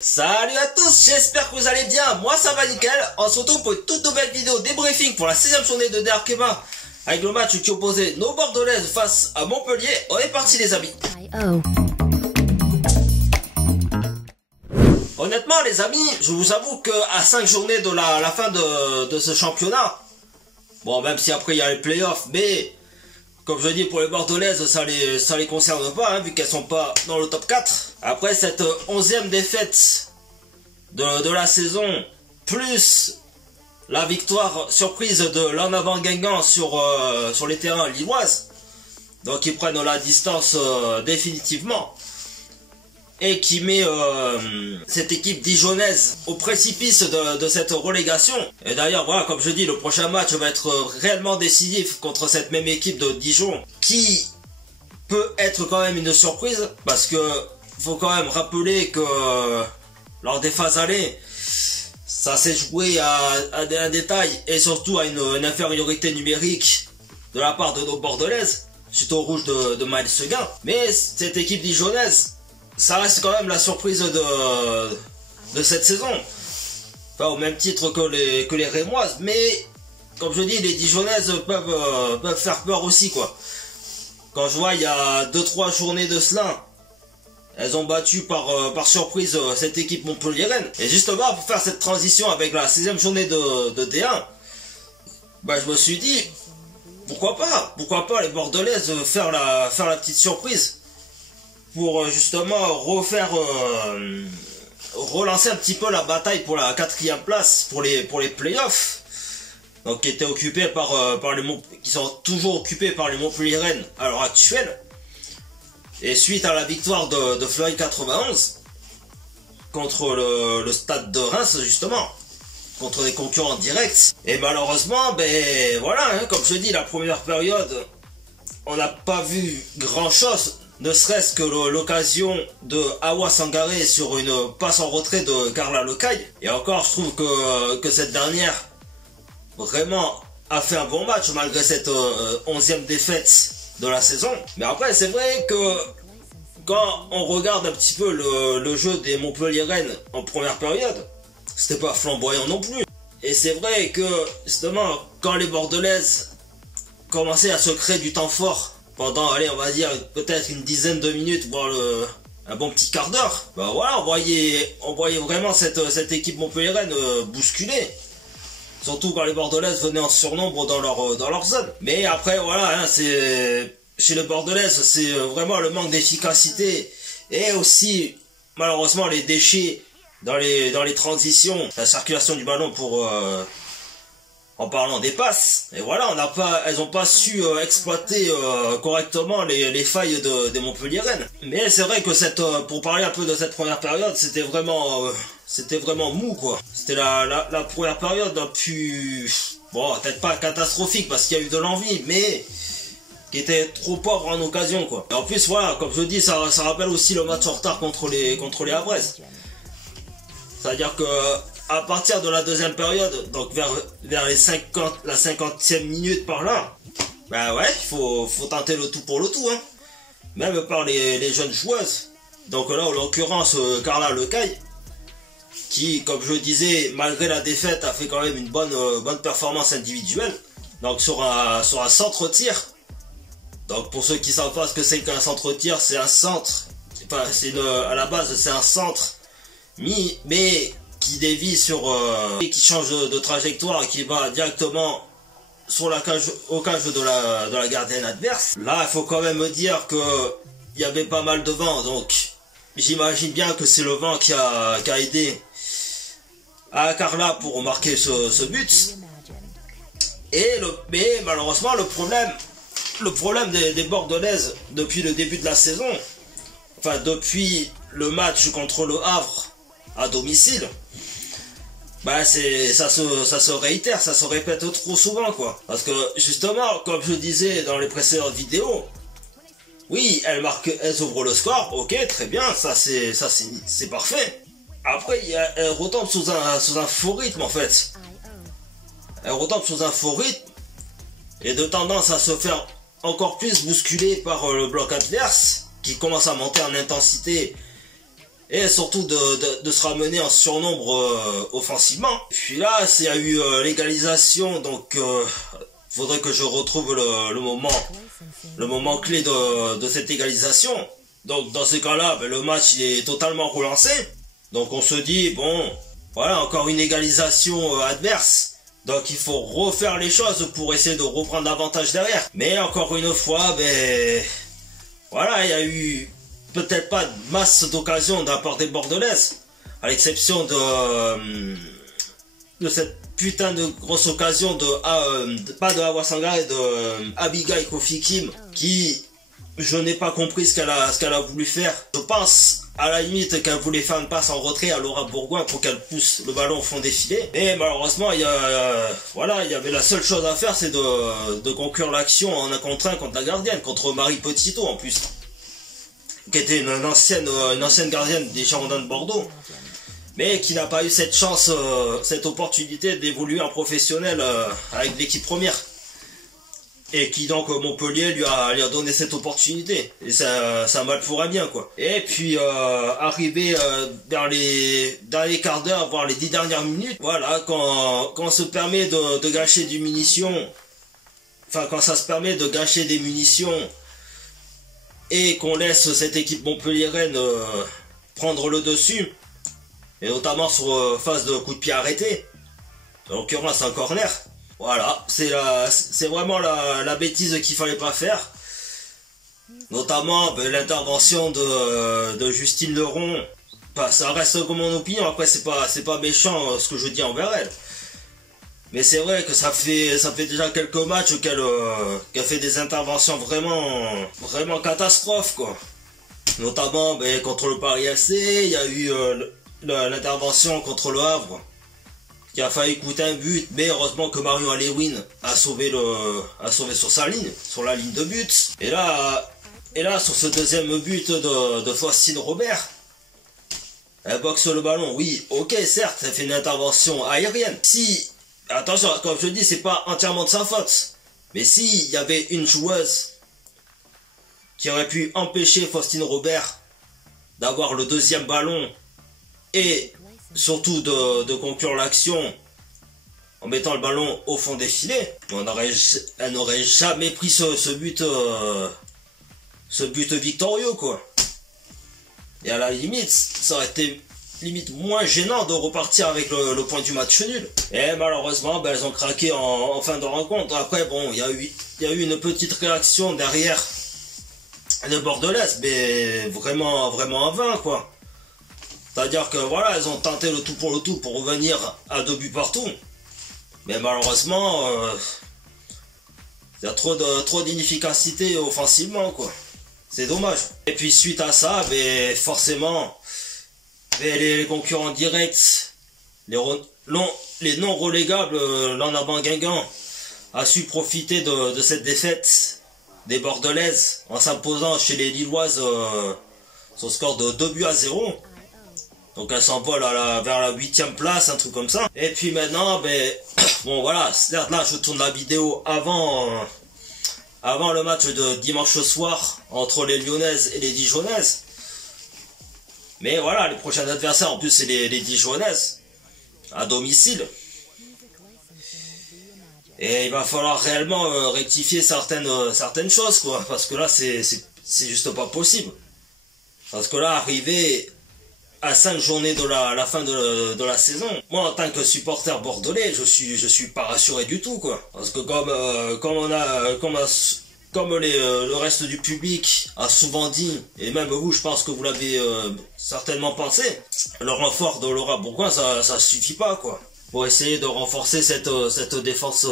Salut à tous, j'espère que vous allez bien, moi ça va nickel. On se retrouve pour une toute nouvelle vidéo débriefing pour la 6ème journée de Derkema avec le match qui opposait nos Bordelaises face à Montpellier. On est parti les amis. Honnêtement les amis, je vous avoue que à 5 journées de la fin de ce championnat, bon même si après il y a les playoffs, mais comme je dis pour les Bordelaises ça les concerne pas hein, vu qu'elles sont pas dans le top 4. Après cette 11e défaite de la saison, plus la victoire surprise de l'en avant Guingamp sur les terrains lilloises, donc ils prennent la distance définitivement, et qui met cette équipe dijonnaise au précipice de cette relégation. Et d'ailleurs voilà, comme je dis, le prochain match va être réellement décisif contre cette même équipe de Dijon, qui peut être quand même une surprise, parce que faut quand même rappeler que lors des phases allées, ça s'est joué à un détail et surtout à une infériorité numérique de la part de nos Bordelaises, suite au rouge de Maël Seguin. Mais cette équipe dijonnaise, ça reste quand même la surprise de cette saison. Enfin, au même titre que les Rémoises, mais comme je dis, les Dijonnaises peuvent faire peur aussi, quoi. Quand je vois, il y a 2-3 journées de cela, elles ont battu par surprise cette équipe montpelliéraine. Et justement, pour faire cette transition avec la 6ème journée de D1, bah, je me suis dit, pourquoi pas les Bordelaises faire la petite surprise pour justement relancer un petit peu la bataille pour la 4e place pour les playoffs. Donc qui étaient occupés qui sont toujours occupés par les Montpelliéraines à l'heure actuelle. Et suite à la victoire de Fleury 91 contre le Stade de Reims justement, contre des concurrents directs. Et malheureusement, ben voilà, hein, comme je dis, la première période, on n'a pas vu grand chose, ne serait-ce que l'occasion de Awa Sangaré sur une passe en retrait de Carla Lecaille. Et encore, je trouve que cette dernière vraiment a fait un bon match malgré cette 11e défaite de la saison. Mais après c'est vrai que quand on regarde un petit peu le jeu des Montpelliéraines en première période, c'était pas flamboyant non plus. Et c'est vrai que justement quand les Bordelaises commençaient à se créer du temps fort pendant, allez on va dire peut-être une dizaine de minutes, voire un bon petit quart d'heure, bah voilà, on voyait vraiment cette équipe montpelliéraine bousculée. Surtout quand les Bordelaises venaient en surnombre dans leur zone. Mais après voilà, hein, chez les Bordelaises, c'est vraiment le manque d'efficacité et aussi malheureusement les déchets dans les transitions, la circulation du ballon en parlant des passes. Et voilà, elles n'ont pas su exploiter correctement les failles des Montpelliéraines. Mais c'est vrai que pour parler un peu de cette première période, c'était vraiment mou quoi. C'était la première période la plus, bon peut-être pas catastrophique parce qu'il y a eu de l'envie, mais qui était trop pauvre en occasion quoi. Et en plus voilà, comme je dis, ça rappelle aussi le match en retard contre les Havraises. C'est-à-dire que à partir de la 2e période, donc vers la 50e minute par là, bah ouais, il faut tenter le tout pour le tout, hein. Même par les jeunes joueuses. Donc là, en l'occurrence, Carla Lecaille, qui, comme je disais, malgré la défaite, a fait quand même une bonne performance individuelle. Donc sur un centre-tir. Donc pour ceux qui savent pas ce que c'est qu'un centre-tir, c'est un centre. Enfin, à la base, c'est un centre, mais qui dévie et qui change de trajectoire et qui va directement sur au cage de la gardienne adverse. Là, il faut quand même me dire que il y avait pas mal de vent, donc j'imagine bien que c'est le vent qui a aidé à Carla pour marquer ce but. Mais malheureusement, le problème des Bordelaises depuis le début de la saison, enfin depuis le match contre le Havre à domicile, bah ça se réitère, ça se répète trop souvent quoi. Parce que justement, comme je disais dans les précédentes vidéos, oui, elles ouvrent le score, ok, très bien, ça c'est parfait. Après, elles retombent sous un faux rythme en fait. Elles retombent sous un faux rythme et de tendance à se faire encore plus bousculer par le bloc adverse qui commence à monter en intensité et surtout de se ramener en surnombre offensivement. Puis là, il y a eu l'égalisation, donc faudrait que je retrouve le moment clé de cette égalisation. Donc dans ces cas-là, ben, le match il est totalement relancé. Donc on se dit, bon, voilà, encore une égalisation adverse. Donc il faut refaire les choses pour essayer de reprendre l'avantage derrière. Mais encore une fois, ben voilà, il y a eu peut-être pas de masse d'occasions de la part des Bordelaises, à l'exception de cette putain de grosse occasion pas de Hawa Sangare et de Abigail Kofi Kim, qui je n'ai pas compris ce qu'elle a voulu faire. Je pense à la limite qu'elle voulait faire une passe en retrait à Laura Bourgoin pour qu'elle pousse le ballon au fond des filets. Et malheureusement, il y avait la seule chose à faire, c'est de conclure l'action en un contre un contre la gardienne, contre Marie Petito en plus, qui était une ancienne gardienne des Girondins de Bordeaux, mais qui n'a pas eu cette chance, cette opportunité d'évoluer en professionnel avec l'équipe première. Et qui donc Montpellier lui a donné cette opportunité. Et ça mal pour un bien quoi. Et puis arrivé vers les derniers quarts d'heure, voire les 10 dernières minutes, voilà, quand on se permet de gâcher des munitions, enfin quand ça se permet de gâcher des munitions et qu'on laisse cette équipe montpelliéraine prendre le dessus, et notamment sur phase de coup de pied arrêté, en l'occurrence un corner. Voilà, c'est vraiment la bêtise qu'il fallait pas faire. Notamment l'intervention de Justine Leron. Enfin, ça reste comme mon opinion, après c'est pas méchant ce que je dis envers elle. Mais c'est vrai que ça fait déjà quelques matchs qu'elle fait des interventions vraiment catastrophes quoi. Notamment contre le Paris FC, il y a eu l'intervention contre le Havre, qui a failli coûter un but, mais heureusement que Marion Alewin a sauvé sur la ligne de but. Et là, sur ce deuxième but de Faustine Robert, elle boxe le ballon. Oui, ok, certes, elle fait une intervention aérienne. Si, attention, comme je dis, c'est pas entièrement de sa faute. Mais si il y avait une joueuse qui aurait pu empêcher Faustine Robert d'avoir le deuxième ballon et surtout de conclure l'action en mettant le ballon au fond des filets, elle n'aurait jamais pris ce but victorieux quoi. Et à la limite, ça aurait été limite moins gênant de repartir avec le point du match nul. Et malheureusement, elles ont craqué en fin de rencontre. Après, bon, il y a eu une petite réaction derrière les Bordelaises, mais vraiment en vain quoi. C'est-à-dire que voilà, elles ont tenté le tout pour revenir à 2 buts partout. Mais malheureusement, il y a trop d'inefficacité offensivement, quoi. C'est dommage. Et puis suite à ça, forcément, les concurrents directs, les non relégables, l'En-Avant Guingamp a su profiter de cette défaite des Bordelaises en s'imposant chez les Lilloises son score de 2-0. Donc elle s'envole vers la 8e place, un truc comme ça. Et puis maintenant, bon voilà, certes là je tourne la vidéo avant le match de dimanche soir entre les Lyonnaises et les Dijonnaises. Mais voilà, les prochains adversaires en plus c'est les Dijonnaises, à domicile. Et il va falloir réellement rectifier certaines choses quoi, parce que là c'est juste pas possible. Parce que là, arriver à 5 journées de la fin de la saison, moi en tant que supporter bordelais, je suis pas rassuré du tout quoi. Parce que comme le reste du public a souvent dit, et même vous je pense que vous l'avez certainement pensé, le renfort de Laura Bourgoin ça suffit pas quoi, pour essayer de renforcer cette défense,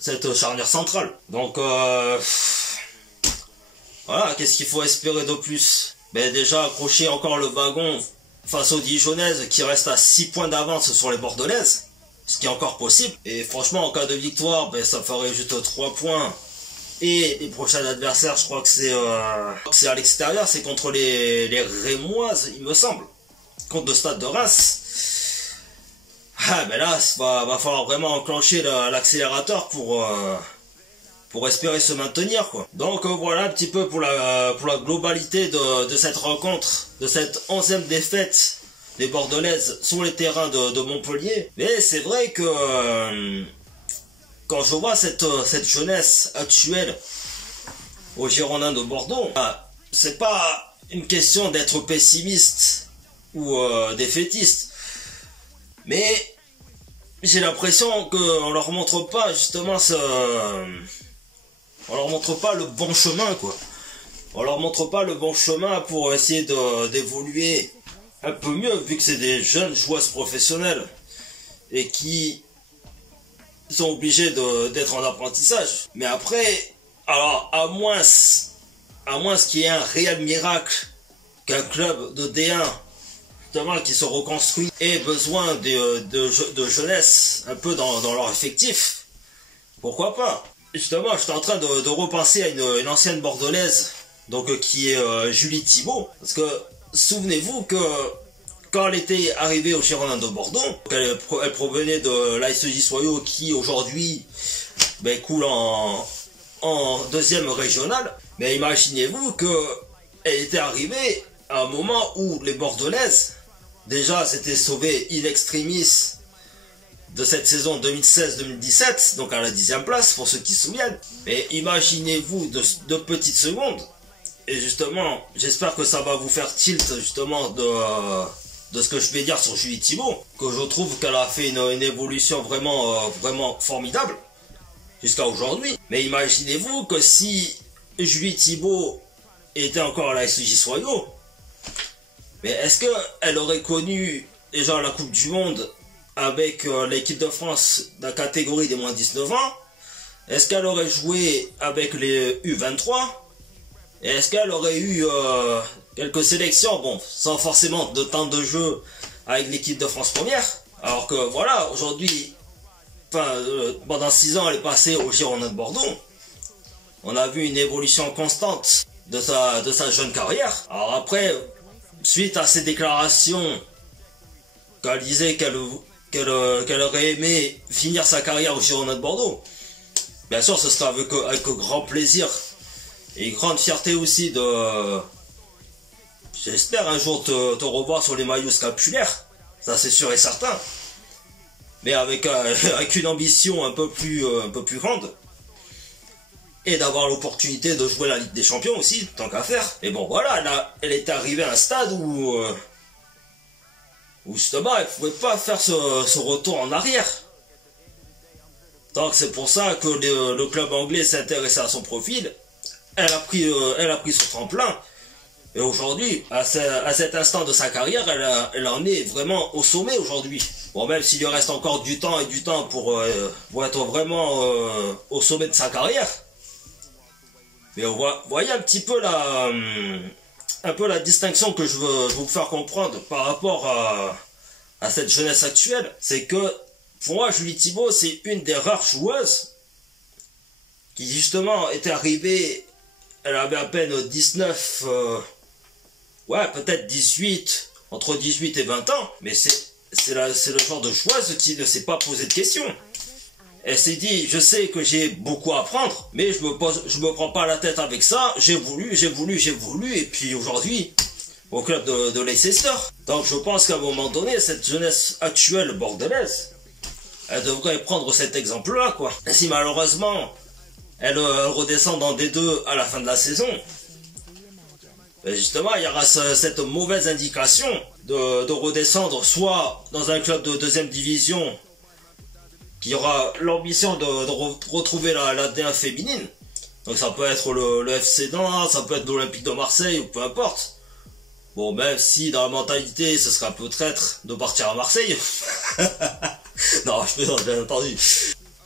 cette charnière centrale. Donc voilà, qu'est-ce qu'il faut espérer de plus? Déjà accrocher encore le wagon face aux Dijonnaises qui restent à 6 points d'avance sur les Bordelaises, ce qui est encore possible. Et franchement en cas de victoire, ça ferait juste 3 points. Et les prochains adversaires, je crois que c'est à l'extérieur, c'est contre les Rémoises, il me semble, contre le Stade de Reims. Ah là, va falloir vraiment enclencher l'accélérateur pour espérer se maintenir, quoi. Donc voilà un petit peu pour la globalité de cette rencontre, de cette 11e défaite des Bordelaises sur les terrains de Montpellier. Mais c'est vrai que quand je vois cette jeunesse actuelle aux Girondins de Bordeaux, c'est pas une question d'être pessimiste ou défaitiste, mais j'ai l'impression qu'on leur montre pas justement on leur montre pas le bon chemin, quoi. On leur montre pas le bon chemin pour essayer d'évoluer un peu mieux, vu que c'est des jeunes joueuses professionnelles et qui sont obligés d'être en apprentissage. Mais après, alors à moins qu'il y ait un réel miracle qu'un club de D1 justement qui se reconstruit ait besoin de jeunesse un peu dans leur effectif, pourquoi pas. Justement, j'étais en train de repenser à une ancienne bordelaise, donc qui est Julie Thibault, parce que souvenez-vous que quand elle était arrivée au Girondins de Bordeaux, elle provenait de l'ASJ Soyaux qui aujourd'hui coule en 2e régionale. Mais imaginez-vous qu'elle était arrivée à un moment où les Bordelaises déjà s'étaient sauvées in extremis de cette saison 2016-2017, donc à la 10e place pour ceux qui se souviennent. Mais imaginez-vous deux petites secondes, et justement j'espère que ça va vous faire tilt justement de ce que je vais dire sur Julie Thibault, que je trouve qu'elle a fait une évolution vraiment formidable jusqu'à aujourd'hui. Mais imaginez-vous que si Julie Thibault était encore à la SJ Soyaux, mais est-ce qu'elle aurait connu déjà la Coupe du Monde avec l'équipe de France de la catégorie des moins 19 ans? Est-ce qu'elle aurait joué avec les U23? Et est-ce qu'elle aurait eu quelques sélections, bon, sans forcément de temps de jeu avec l'équipe de France première? Alors que voilà, aujourd'hui, pendant 6 ans, elle est passée au Girondins de Bordeaux. On a vu une évolution constante de sa jeune carrière. Alors après, suite à ces déclarations qu'elle disait qu'elle aurait aimé finir sa carrière au Girondins de Bordeaux, bien sûr, ce sera avec grand plaisir et grande fierté aussi j'espère un jour te revoir sur les maillots scapulaires, ça c'est sûr et certain, mais avec une ambition un peu plus grande, et d'avoir l'opportunité de jouer la Ligue des Champions aussi, tant qu'à faire. Et bon voilà, elle est arrivée à un stade où justement elle ne pouvait pas faire ce retour en arrière. Donc c'est pour ça que le club anglais s'est intéressé à son profil. Elle a pris son tremplin. Et aujourd'hui, à cet instant de sa carrière, elle en est vraiment au sommet aujourd'hui. Bon, même s'il lui reste encore du temps pour être vraiment au sommet de sa carrière. Mais voyez un petit peu la distinction que je veux vous faire comprendre par rapport à cette jeunesse actuelle. C'est que, pour moi, Julie Thibault, c'est une des rares joueuses qui, justement, était arrivée, elle avait à peine 19, peut-être 18, entre 18 et 20 ans, mais c'est le genre de joueuse qui ne s'est pas posé de questions. Elle s'est dit, je sais que j'ai beaucoup à apprendre, mais je me prends pas la tête avec ça, j'ai voulu, et puis aujourd'hui, au club de Leicester. Donc je pense qu'à un moment donné, cette jeunesse actuelle bordelaise, elle devrait prendre cet exemple-là, quoi. Et si malheureusement, elle redescend dans D2 à la fin de la saison, ben justement, il y aura cette mauvaise indication de redescendre soit dans un club de 2e division, qui aura l'ambition de retrouver la D1 féminine. Donc ça peut être le FC Nantes, ça peut être l'Olympique de Marseille, ou peu importe. Bon, même si dans la mentalité, ce serait un peu traître de partir à Marseille. Non, je plaisante, bien entendu.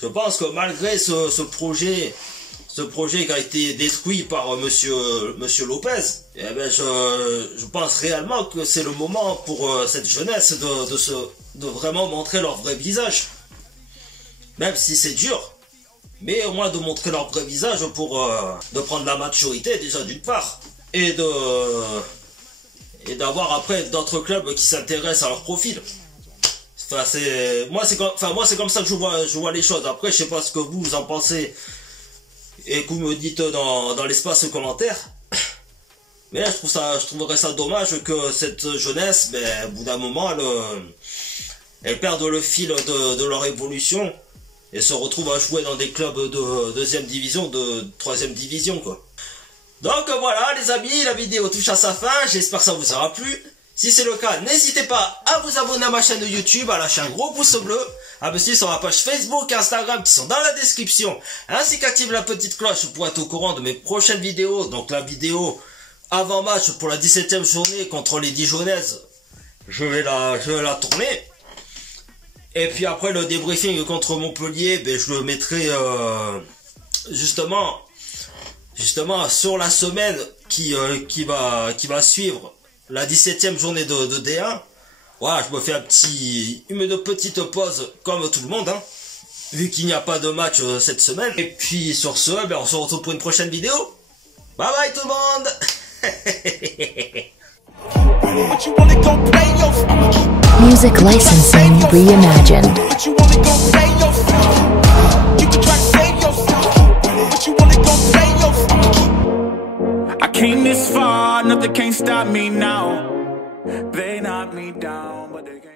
Je pense que malgré ce projet qui a été détruit par monsieur Lopez, eh ben je pense réellement que c'est le moment pour cette jeunesse de vraiment montrer leur vrai visage. Même si c'est dur, mais au moins de montrer leur vrai visage pour de prendre la maturité déjà d'une part, et d'avoir après d'autres clubs qui s'intéressent à leur profil. Moi c'est comme ça que je vois les choses. Après je sais pas ce que vous en pensez et que vous me dites dans l'espace commentaire. Mais je trouverais ça dommage que cette jeunesse, ben, au bout d'un moment, elle perde le fil de leur évolution et se retrouve à jouer dans des clubs de deuxième division, de troisième division, quoi. Donc voilà les amis, la vidéo touche à sa fin, j'espère que ça vous aura plu. Si c'est le cas, n'hésitez pas à vous abonner à ma chaîne YouTube, à lâcher un gros pouce bleu, à me suivre sur ma page Facebook et Instagram qui sont dans la description, ainsi qu'activer la petite cloche pour être au courant de mes prochaines vidéos. Donc la vidéo avant match pour la 17e journée contre les Dijonnaises, je vais la tourner. Et puis après le débriefing contre Montpellier, ben, je le mettrai justement sur la semaine qui va suivre la 17e journée de D1. Voilà, je me fais une petite pause comme tout le monde, hein, vu qu'il n'y a pas de match cette semaine. Et puis sur ce, ben, on se retrouve pour une prochaine vidéo. Bye bye tout le monde. Music licensing reimagined. I came this far, nothing can't stop me now. They knock me down, but they can't.